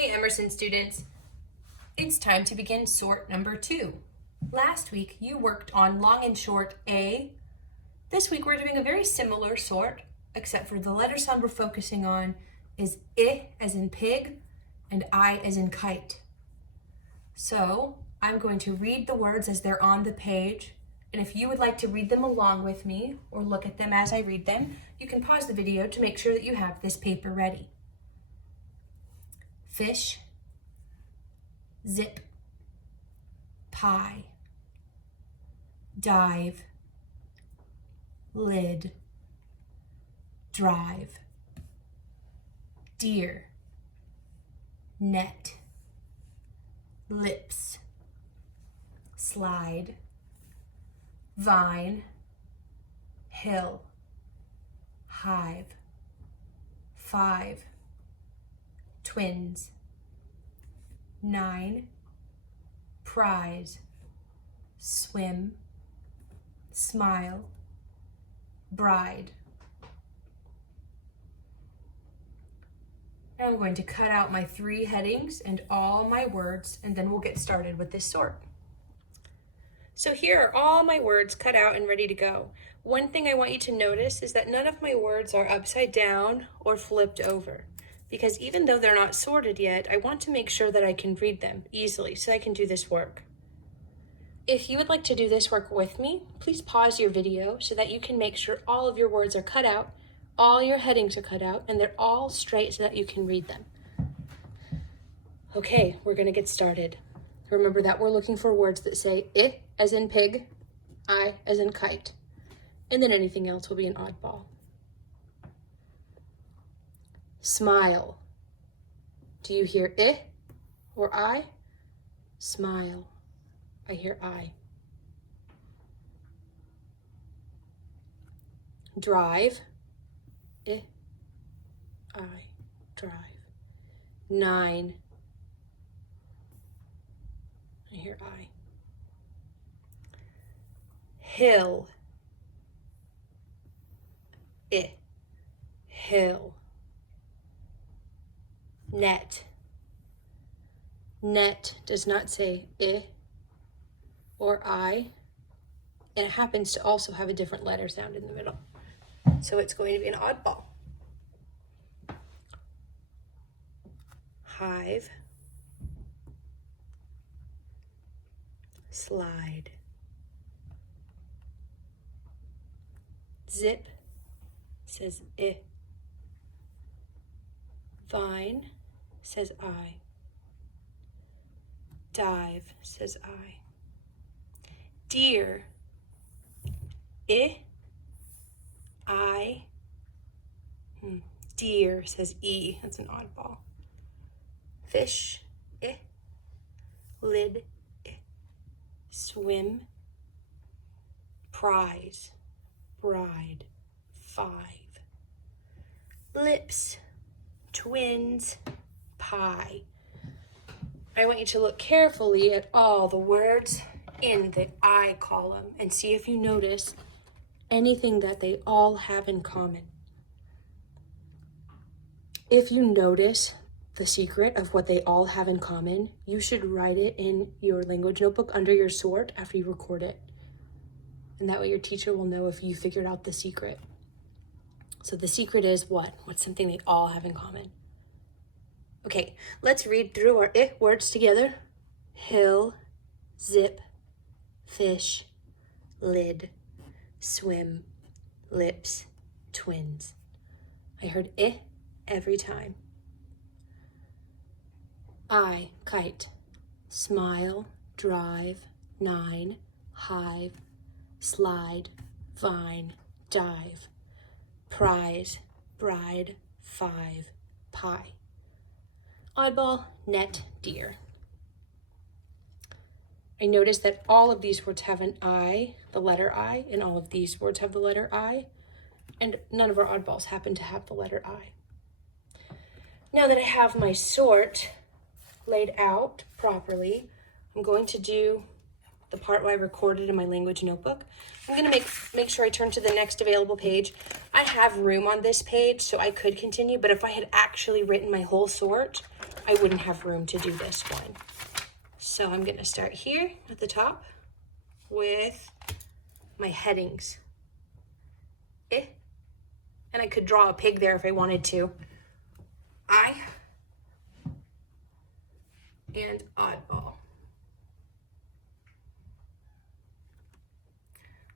Hey Emerson students, it's time to begin sort number 2. Last week you worked on long and short A. This week we're doing a very similar sort, except for the letter sound we're focusing on is I as in pig and I as in kite. So I'm going to read the words as they're on the page, and if you would like to read them along with me or look at them as I read them, you can pause the video to make sure that you have this paper ready. Fish, zip, pie, dive, lid, drive, deer, net, lips, slide, vine, hill, hive, 5, twins, 9, prize, swim, smile, bride. Now I'm going to cut out my 3 headings and all my words, and then we'll get started with this sort. So here are all my words cut out and ready to go. One thing I want you to notice is that none of my words are upside down or flipped over, because even though they're not sorted yet, I want to make sure that I can read them easily so I can do this work. If you would like to do this work with me, please pause your video so that you can make sure all of your words are cut out, all your headings are cut out, and they're all straight so that you can read them. Okay, we're gonna get started. Remember that we're looking for words that say I as in pig, I as in kite, and then anything else will be an oddball. Smile. Do you hear I or I? Smile. I hear I. Drive. I drive. 9. I hear I. Hill. I. Hill. Net. Net does not say I or I, and it happens to also have a different letter sound in the middle. So it's going to be an oddball. Hive. Slide. Zip says I. Vine says I. Dive says I. Deer. I. Deer says E. That's an oddball. Fish. Lid. Swim. Prize. Bride. 5. Lips. Twins. Pie. I want you to look carefully at all the words in the I column and see if you notice anything that they all have in common. If you notice the secret of what they all have in common, you should write it in your language notebook under your sort after you record it. And that way your teacher will know if you figured out the secret. So the secret is what? What's something they all have in common? Okay, let's read through our I words together. Hill, zip, fish, lid, swim, lips, twins. I heard I every time. I, kite, smile, drive, 9, hive, slide, vine, dive, prize, bride, 5, pie. Oddball, net, deer. I noticed that all of these words have an I, the letter I, and all of these words have the letter I, and none of our oddballs happen to have the letter I. Now that I have my sort laid out properly, I'm going to do the part where I recorded in my language notebook. I'm going to make sure I turn to the next available page. I have room on this page, so I could continue, but if I had actually written my whole sort, I wouldn't have room to do this one. So I'm gonna start here at the top with my headings. And I could draw a pig there if I wanted to. I and oddball.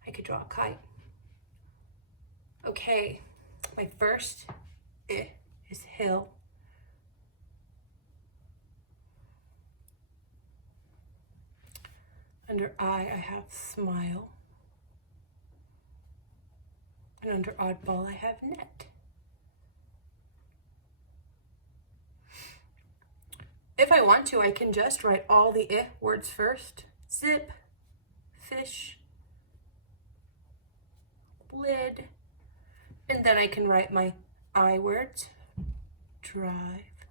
I could draw a kite. Okay, my first is hill. Under I have smile. And under oddball, I have net. If I want to, I can just write all the words first. Zip, fish, lid, and then I can write my I words. Drive,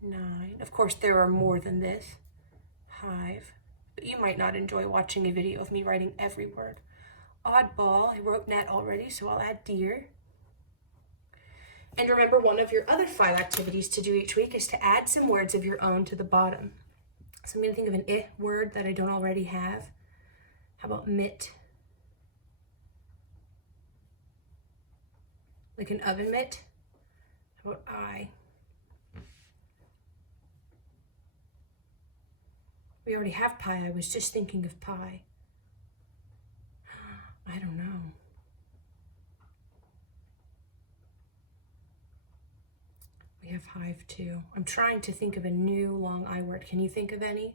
9. Of course, there are more than this. Hive, but you might not enjoy watching a video of me writing every word. Oddball, I wrote net already, so I'll add deer. And remember, one of your other 5 activities to do each week is to add some words of your own to the bottom. So I'm going to think of an word that I don't already have. How about mitt? Like an oven mitt? How about I? We already have pie. I was just thinking of pie. I don't know. We have hive too. I'm trying to think of a new long I word. Can you think of any?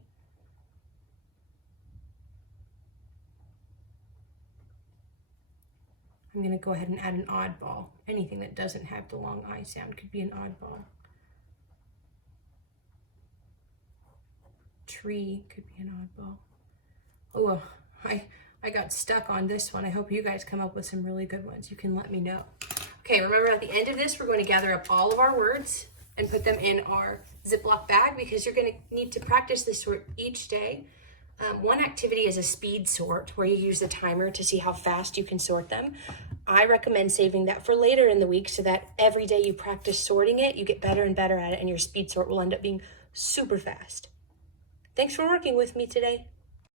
I'm going to go ahead and add an oddball. Anything that doesn't have the long I sound could be an oddball. Tree could be an oddball. Oh, I got stuck on this one. I hope you guys come up with some really good ones. You can let me know. Okay, remember at the end of this, we're going to gather up all of our words and put them in our Ziploc bag because you're going to need to practice this sort each day. One activity is a speed sort where you use the timer to see how fast you can sort them. I recommend saving that for later in the week so that every day you practice sorting it, you get better and better at it, and your speed sort will end up being super fast. Thanks for working with me today.